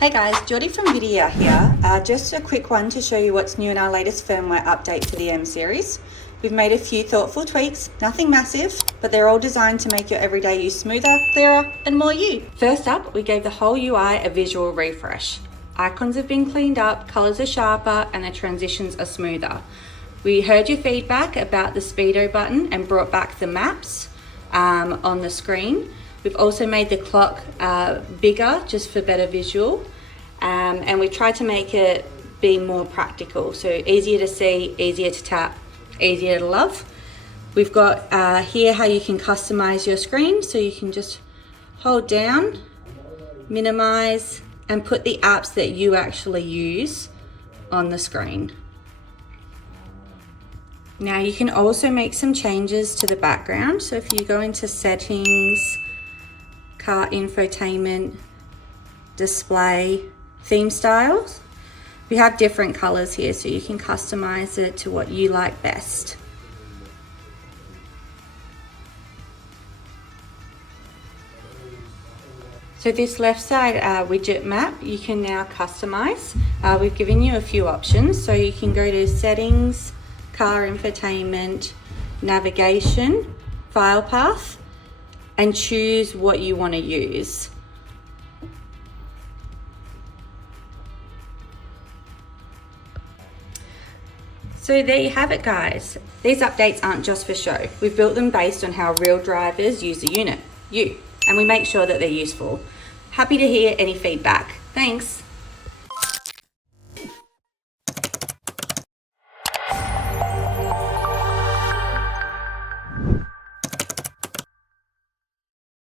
Hey guys, Jordy from Vhedia here. Just a quick one to show you what's new in our latest firmware update for the M-Series. We've made a few thoughtful tweaks, nothing massive, but they're all designed to make your everyday use smoother, clearer, and more you. First up, we gave the whole UI a visual refresh. Icons have been cleaned up, colors are sharper, and the transitions are smoother. We heard your feedback about the Speedo button and brought back the maps on the screen. We've also made the clock bigger just for better visual, and we tried to make it be more practical, so easier to see, easier to tap, easier to love. We've got here how you can customize your screen, so you can just hold down, minimize, and put the apps that you actually use on the screen. Now you can also make some changes to the background, so if you go into settings, car infotainment, display, theme styles, we have different colors here, so you can customize it to what you like best. So this left side widget map you can now customize. We've given you a few options, so you can go to settings, car infotainment, navigation, file path, and choose what you want to use. So there you have it, guys. These updates aren't just for show. We've built them based on how real drivers use the unit, you, and we make sure that they're useful. Happy to hear any feedback. Thanks.